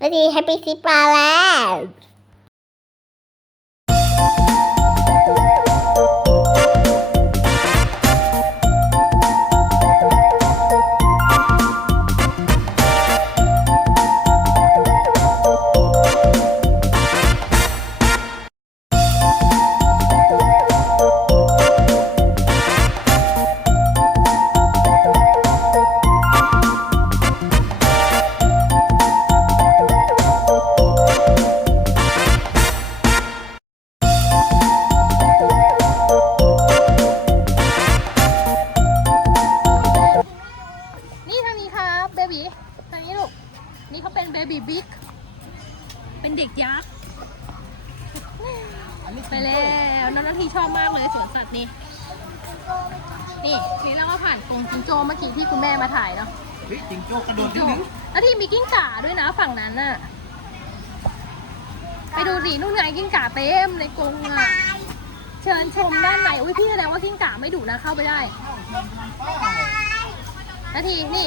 วันนี้ให้ไปซื้อปลาแล้วนี่ ตว์นี่นี่นี่เราก็ผ่านกรงจิงโจ้เมื่อกี้ที่คุณแม่มาถ่ายเนาะเฮ้ยจิงโจ้กระโดดนิจิดงนึโจ้งแล้วที่มีกิ้งก่าด้วยนะฝั่งนั้นน่ะ ไปดูดินู่นไงกิ้งก่าเต็มในกรงอะ เชิญชมด้านในอุ้ยพี่แสดงว่ากิ้งก่าไม่ดุนะเข้าไปได้นาทีนี่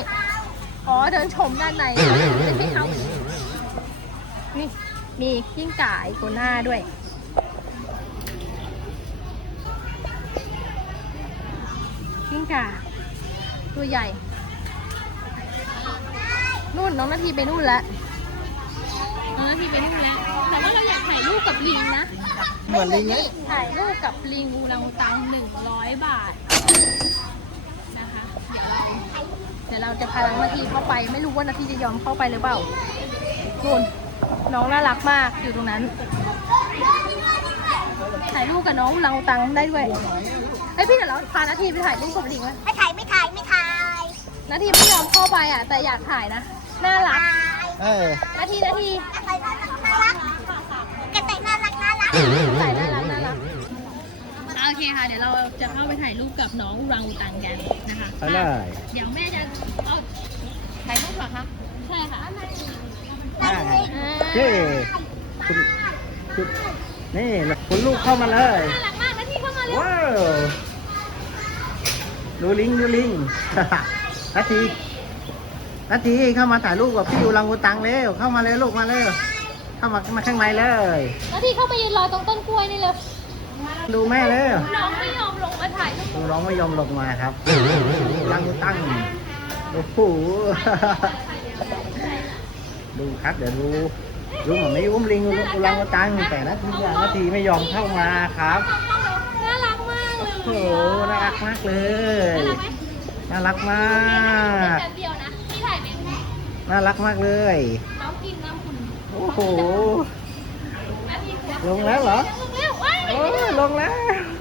อ๋อเดินชมด้านในไม่ใช่เขานี่มีกิ้งก่าอีกตัวหน้าด้วย กิ้งก่าตัวใหญ่ นู่นน้องนาทีไปนู่นแล้วน้องนาทีไปนู่นแล้วแต่ว่าเราอยากถ่ายรูปกับลิงนะเหมือนลิงไหมนี่ถ่ายรูปกับลิงอูรังอุตังหนึ่งร้อยบาทนะคะเดี๋ยวเราเดี๋ยวเราจะพาน้องนาทีเข้าไป ไม่รู้ว่านาทีจะยอมเข้าไปหรือเปล่านู่นน้องน่ารักมากอยู่ตรงนั้น ถ่ายรูปกับน้องอูรังอุตังได้ด้วยเฮ้ยพี่เดี๋ยวเราพานาทีไปถ่ายรูปกับลิงไหมไม่ถ่ายไม่ถ่ายไม่ถ่ายนาทีไม่ยอมเข้าไปอะแต่อยากถ่ายนะน่ารักเออนาทีนาทีอะไรน่ารักน่ารักกระต่ายน่ารักน่ารักใส่น่ารักน่ารักโอเคค่ะเดี๋ยวเราจะเข้าไปถ่ายรูปกับน้องอูรังอุตังกันนะคะไปเลยเดี๋ยวแม่จะเอาถ่ายรูปเหรอคะใช่ค่ะอ่าอ่าเฮ้คุณคุณนี่คุณลูกเข้ามาเลย น่ารักมากนาทีเข้ามาเร็ว ว้าว ดูลิงดูลิงนาทีนาทีเข้ามาถ่ายรูปกับพี่อูรังอูตังเร็วเข้ามาเลยลูกมาเลยเข้ามามาข้างในเลยนาทีเข้ามายืนรอตรงต้นกล้วยนี่เร็วดูแม่เร็วน้องไม่ยอมลงมาถ่ายรูปดูน้องไม่ยอมลงมาครับอูรังอูตังโอ้โหดูครับเดี๋ยวดูดูเหมือนไม่อุ้มลิงอูรังอูตังแต่นาทีอะนาทีไม่ยอมเข้ามาครับ หน่ารักมากเลยน่ารักมากแป๊บเดียวนะพี่ถ่ายเป็นน่ารักมากเลยน้องกินน้ำคุณโอ้โหลงแล้วเหรอลงแล้วว้ายโอ้ลงแล้ว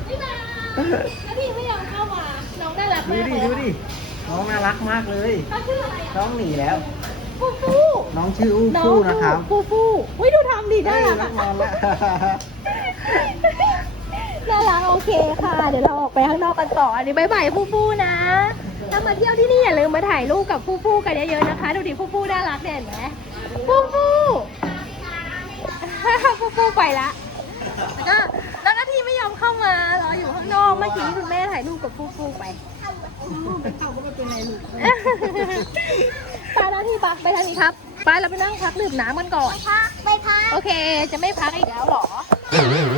นี่นานาทีไม่ยอมเข้ามาน้องน่ารักดูมากดิเลยดูดิน้องน่ารักมากเลยน้องหนีแล้วฟูฟูน้องชื่ออู้ฟูนะครับฟูฟูอุ้ยดูทำดิน่ารักเอ้ยอะนอนแล้ว น่ารักโอเคค่ะ เดี๋ยวเราออกไปข้างนอกกันต่ออันนี้บายบายฟูฟูนะ ถ้ามาเที่ยวที่นี่อย่าลืมมาถ่ายรูปกับฟูฟูกันเยอะๆนะคะ ดูดิฟูฟูน่ารักเนี่ยเห็นไหมฟูฟูฟูฟูไปละแล้วก็แล้วนาทีไม่ยอมเข้ามารออยู่ข้างนอกเมื่อกี้คุณแม่ถ่ายรูปกับฟูฟูไปไปแล้วที่ปักไปทางนี้ครับไปเราไปนั่งพักดื่มน้ำกันก่อนพักไม่พักโอเค จะไม่พักอีกแล้วเหรอที่นี่ก็จริงๆ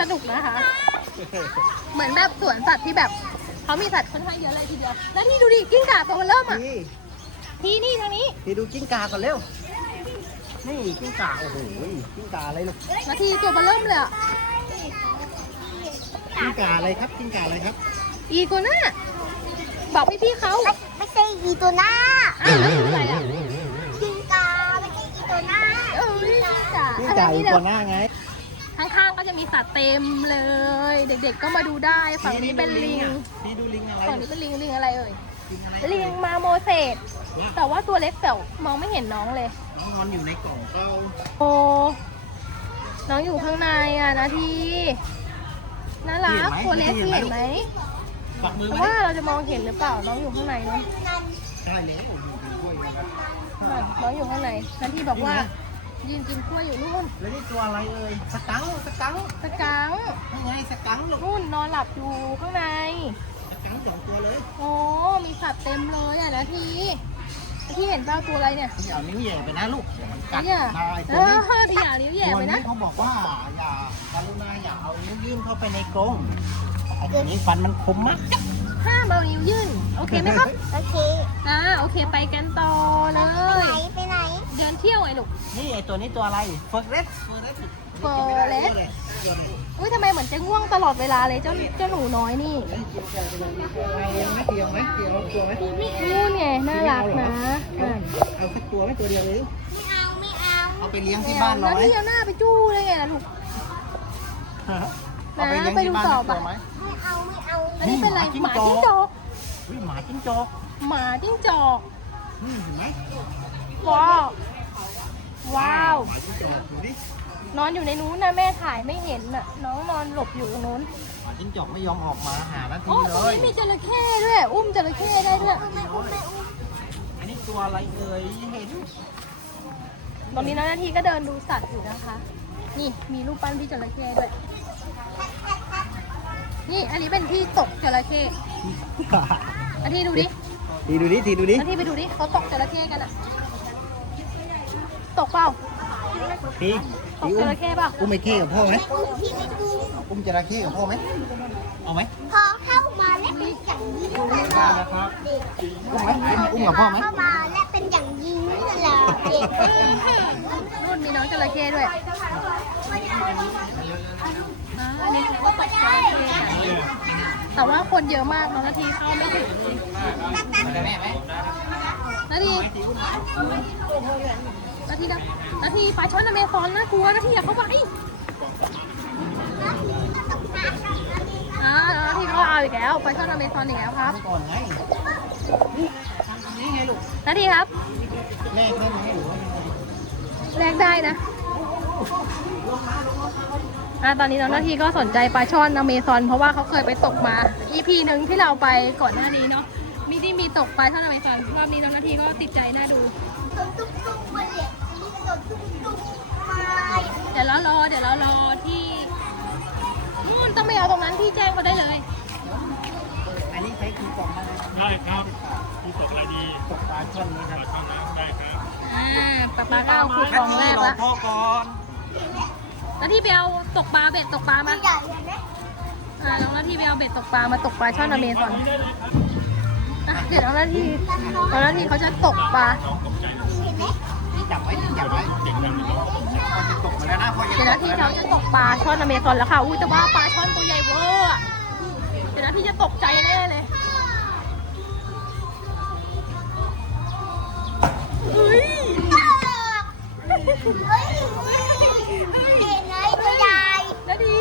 สนุกนะคะ เหมือนแบบสวนสัตว์ที่แบบเขามีสัตว์ค่อนข้างเยอะเลยทีเดียว แล้วนี่ดูดิกิ้งก่าตัวมันเริ่มอะนี่ที่นี่ทางนี้พี่ดูกิ้งกาก่อนเร็ว นี่กิ้งกาโอ้โหกิ้งกาอะไรลูกนาทีตัวมันเริ่มเลยอะกิ้งกาอะไรครับกิ้งกาอะไรครับ อีกัวน่าบอกพี่พี่ๆเขาไม่ไม่ใช่อีตัวหน้าอ้าวแล้วคืออะไรอะกินกาไม่ใช่อีตัวหน้าเออกิ้งก่ากิ้งอันกานี้อีเดี๋กัยววหน้าไงข้างๆก็ จะมีสัตว์เต็มเลย เด็ก ๆ ก็มาดูได้ ฝั่งนี้เป็นลิง นี่ดูลิงอะไรฝั่งนี้เป็นลิงลิงอะไรเอ่ย ลิงอะไรลิงมาโมเสสแต่ว่าตัวเล็กแต่มองไม่เห็นน้องเลย น้องนอนอยู่ในกล่องก็โอ้น้องอยู่ข้างในอะนาทีน่ารักตัวเล็กเห็นไหมฝักมือแต่ไว้ว่าเราจะมองเห็นหรือเปล่า น้องอยู่ข้างในเนอะใช่แล้วอยู่ในถ้วยนะครับนั่นน้องอยู่ข้างในนาทีบอกว่า ยืนกินกล้วยอยู่นู่นแล้วนี่ตัวอะไรเอ่ยสกังค์สกังค์สกังค์นั่นไงสกังค์ลูกนู่นนอนหลับอยู่ข้างใน สกังค์สองตัวเลยโอ้มีสัตว์เต็มเลยอะนาทีที่เห็นเปล่าตัวอะไรเนี่ยพี่เอานิ้วแหย่ไปนะลูกเดี๋ยวมันกัดเนี่ยได้เอตัวนี้อที่อย่านิ้วแหย่ตัวไปนี้นะเขาบอกว่าอย่าการุณาอย่าเอานิ้วยื่นเข้าไปในกรงไอ้ตัวนี้ฟันมันคมมาก ห้ามเอานิ้วยื่น โอเคไหมครับ โอเค อ่าโอเคไปกันต่อเลไปไหนย ลูก นี่ไอ้ตัวนี้ตัวอะไรเฟิร์เรสเฟิร์เรสเฟิร์เรสอุ้ยทำไมเหมือนจะง่วงตลอดเวลาเลยเจ้าเจ้าหนูน้อยนี่เลี้ยงไหมเลี้ยงไหมเลี้ยงเอาตัวไหมนู่นไงน่ารักนะอะเอาแค่ตัวไหมตัวเดียวเลย ไม่เอาไม่เอาเอาไปเลี้ยงที่บ้านแล้เราวไหมที่เอาหน้าไปจู้เลยไงล่ะลูก เอาไปเลี้ยงที่บ้านไปดูต่อตัวปะไหม ไม่เอาไม่เอาอันนี้เป็นอะไรนี่หหมามาจิ้จิ้งงจจออก กอุ้ยหมาจิ้งจอกหมาจิ้งจอกนี่เห็นไหมว้าว ว้าว หมาจิ้งจอกดูดินอนอยู่ในนู้นนะแม่ถ่ายไม่เห็นน่ะ น้องนอนหลบอยู่ตรงนู้นหมาจิ้งจอกไม่ยอมออกมาหานาทีอ๋อตเลรงย นี้มีจระเข้ด้วย อุ้มจระเข้ได้ด้วยไม่อุ้มไม่อุ้มอันนี้ตัวอะไรเอ่ยเห็นตรงนี้น้องนาทีก็เดินดูสัตว์อยู่นะคะ นี่มีรูปปั้นพี่จระเข้ด้วยนี่อันนี้เป็นที่ตกจระเข้นาทีดูดิ ทีดูดิทีดูดินาทีไปดูดิเขาตกจระเข้กันอะ ตกเปล่าทีตกทีจอุ้มระเข้เปล่าอุ้มไอ้เข้กับพ่อไหมอุ้มที่ไม่อุ้มอุ้มจระเข้กับพ่อไหมเอาไหมพอเข้ามาแล้วเป็นอย่างนี้ตลอได้ดนะครับเด็กอุ้มไหมอุ้มกับพ่อไหมเข้ามาและเป็นอย่างนี้ตลอดเด็กนู่นมีน้องจระเข้ด้วยอ่าอันนี้เขาก็ตกจระเข้กันแต่ว่าคนเยอะมากน้องนาทีเข้าไม่ถึงมาได้แม่ไหมนาที นาทีนะนาทีปลาช่อนอเมซอนน่ากลัวนาทีอย่าเข้าไปอ่านาทีเขาเอาอีกแล้วปลาช่อนอเมซอนอีกแล้วครับก่อนไงนี่ทำตรงนี้ไงลูกนาทีครับแม่ได้ไหมหรือว่ายังไงแลกได้นะอ่าตอนนี้น้องนาทีก็สนใจปลาช่อนอเมซอนเพราะว่าเขาเคยไปตกมา EP หนึ่งที่เราไปก่อนหน้านี้เนาะมีที่มีตกปลาช่อนอเมซอนรอบนี้น้องนาทีก็ติดใจน่าดูตุ๊กตุ๊กมา เด็กนี่ก็ตุ๊กตุ๊กมาเดี๋ยวเรารอ เดี๋ยวเรารอที่นู่นต้องไปเอาตรงนั้นที่แจ้งเขาได้เลย อันนี้ใช้คูปองได้ไหมได้ครับที่ตกอะไรดีตกปลาช่อนนี้ครับปลาช่อนน้ำได้ครับอ่าปลาปลาก็เอาคูปองแรกละพ่อก่อนแล้วที่ไปเอาตกปลาเบ็ดตกปลามาใหญ่เห็นไหมอ่าน้องนาทีไปเอาเบ็ดตกปลามาตกปลาช่อนอเมซอนอะเดี๋ยวน้องนาทีน้องนาทีเขาจะตกปลาเห็นไหมนี่ จับไว้จับไว้เด็กดังเลยพอจะตกมาแล้วนะพอจะเดี๋ยวนากทีแล้วเขาจะตกปลาช่อนอเมซอนแล้วค่ะอุ้ยแต่ว่าปลาช่อนตัวใหญ่เวอร์อะเดี๋ยวนาทีจะตกใจแน่เลยเฮ้ยเฮ้ยเห็นไหมตัวใหญ่นาที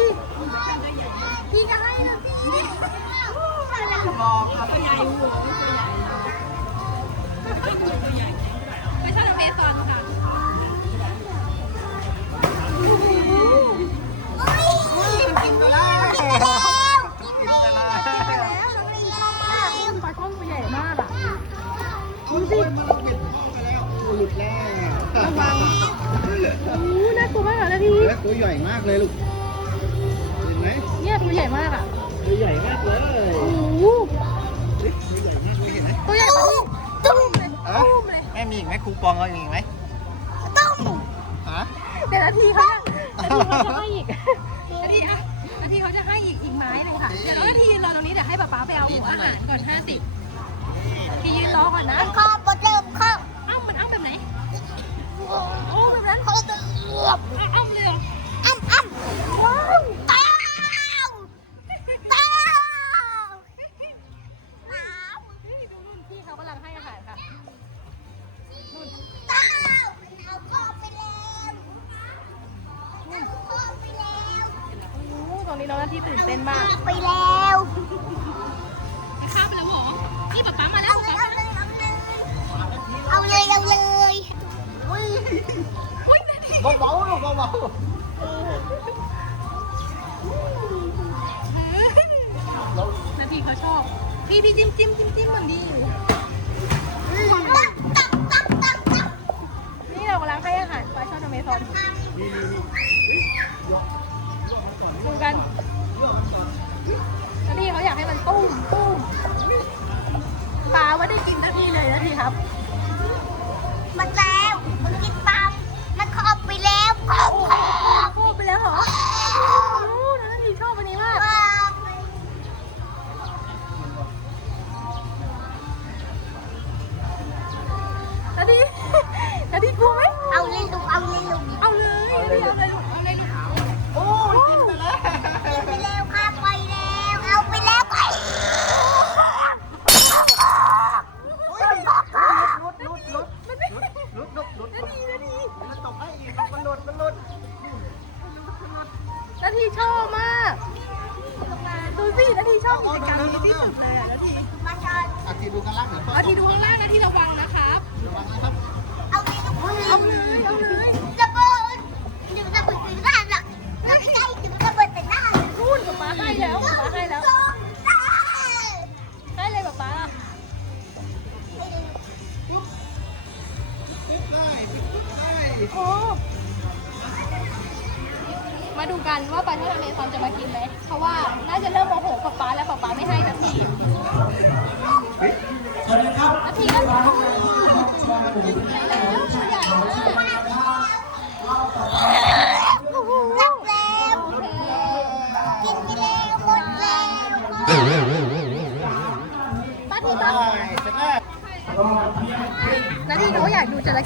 พี่ก็ให้นะพี่บอกครับไม่ใเลยลูก เห็นไหมเนี่ยตัวใหญ่มากอะตัวใหญ่มากเลยโอ้โหเฮ้ยตัวใหญ่มากเลยเห็นไหมตัวใหญ่มากตุ้มเลยเอ้าตุ้มเลยแม่มีอีกไหมคูปองเอาอีกไหมต้มฮะเดี๋ยวนาทีเขานาทีเขาจะให้อีกนาทีอะนาทีเขาจะให้อีกอีกไม้หนึ่งค่ะเดี๋ยวนาทียืนรอตรงนี้เดี๋ยวให้ป๊าป๊าไปเอาหมูอาหารก่อนห้าสิบทียืนรอก่อนนะข้าวปลาเดิมข้าวเอ้ามันเอ้าแบบไหนโอ้แบบนั้นข้าวเดิมเอ้าเอ้าเลยเห รออ้ำอ้ำว้าวเฮ้ยดูนู่นพี่เขากำลังให้ค่ะเต้าเอาพ่อไปแล้วเอาพ่อไปแล้วโอ้ตรงนี้น้องนาทีตื่นเต้นมากไปแล้วข้าไปแล้วเหรอ นี่ป๊าป๊ามาแล้ว เอาเลย เอาเลย เอาเลย เอาเลยอุ้ยอุ้ยนาทีเบาๆลูกเบานาทีเขาชอบ พี่พี่จิ้มจิ้มจิ้มจิ้มมันดีอยู่ นี่เรากำลังให้อาหารปลาช่อนอเมซอนดูกันนาทีเขาอยากให้มันตุ้มตุ้มปลาไม่ได้กินนาทีเลยนาทีครับ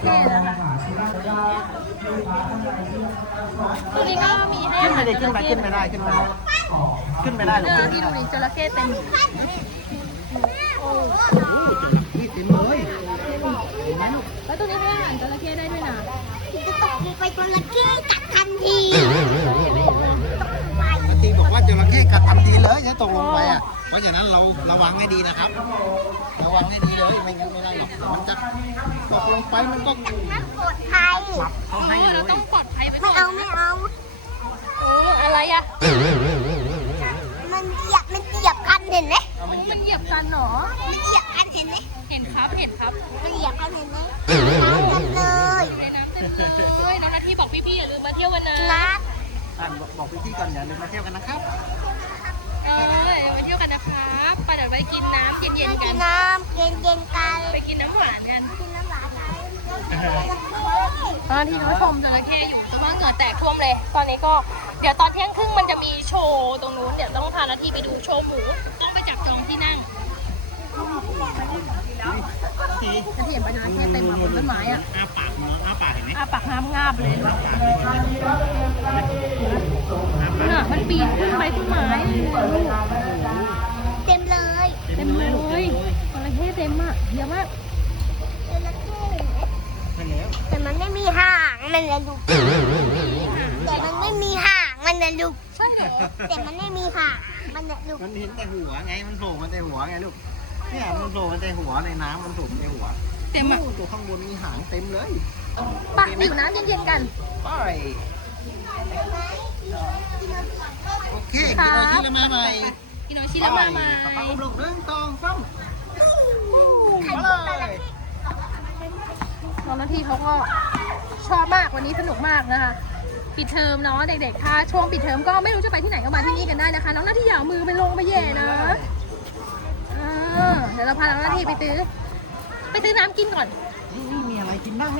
อยากดูจระเข้นะคะตัวนี้ก็มีให้ขึ้นไปหารดิจขึ้นไปขึ้นไปได้ขึ้นไปได้ขึ้นไปได้หรเอออที่ดูดิจระเข้เต็มอยู่นี่เต็มเลยแล้วตัวนี้ให้อาหารจระเข้ได้ด้วยนะจะตกลงไปจระเข้กัดทันทีไปอาทีบอกว่าจระเข้กัดทันทีเลยจะตกลงไปอะ เพราะฉะนั้นเราระวังให้ดีนะครับ ระวังให้ดีเลยไม่งั้นไม่ได้หรอกมันจะตกลงไปมันก็ถ้ากดไทยปรับเขาให้เลเรายต้องปลอดภัยไปไม่เอาไม่เอาโอ้อะไรอะมันเหยียบมันเหยียบกันเห็นไหมเอามันเหยียมับนเหยียบกันเหรอมันเหยียบกันเห็นไหมเห็นครับเห็นครับมันเหยียบกันเห็นไหมน้ำกันเลยในน้ำเต็มเลยน้องนาทีบอกพี่ๆอย่าลืมมาเที่ยวกันนะนะอ่านบอกบอกพี่ๆก่อนอย่าลืมมาเที่ยวกันนะครับเอ ออย่ามาเที่ยวกันนะครับไปเดี๋ยวไปกินน้ำเย็นๆกักินน น้ำเย็นเย็นๆกันไปกินน้ำหวานกันกินน้ำหวานกันตอนที่น้องชมจระเข้อยู่แต่ว่าเหงื่อแตกท่วมเลย ตอนนี้ก็เดี๋ยวตอนเที่ยงครึ่งมันจะมีโชว์ตรงนู้นเดี๋ยวต้องพานาทีไปดูโชว์หมู ต้องไปจับจองที่นั่ง ทีนาทีเห็นปลาจระเข้เต็มมาบนต้นไม้อะอ้าปากเนาะอ้าปากเห็นไหมอาปากงามงาบเลยน่ะมันปีนขึ้นไปต้นไม้เลยอะลูกเต็มเลย เต็มเลยจระเข้เต็มอะเยอะมากจระเข้ใช่แล้วแต่มันไม่มีห่างมันจะลุกแต่มันไม่มีห่าง มันจะลุกแต่มันไม่มีห่าง มันจะลุกมันเห็นแต่หัวไง มันโผล่มาแต่หัวไงลูก เนี่ยมันโผล่มาแต่หัวในน้ำมันโผล่มาแต่หัวเต็มอะโตัวข้างบนมีหางเต็มเลยปะอยู่น้ำเย็นๆกัน ไปโอเคกินอาทิตย์ละมาใหม่กินโอชิแล้วมาใหม่ไปป้าอุ้มลูกหนึ่งสองสามใครมาพูดเลอะไรยน้องนาทีเขาก็ชอบมากวันนี้สนุกมากนะคะปิดเทอมเนาะเด็กๆ ถ้าช่วงปิดเทอมก็ไม่รู้จะไปที่ไหนก็มาที่นี่กันได้นะคะ น้องนาทีอย่าเอามือไปลงไปแย่นะอ่าเดี๋ยวเราพาน้าหน้าที่ไปซื้อ ไปซื้อน้ำกินก่อน นี่มีอะไรกินบ้างไหม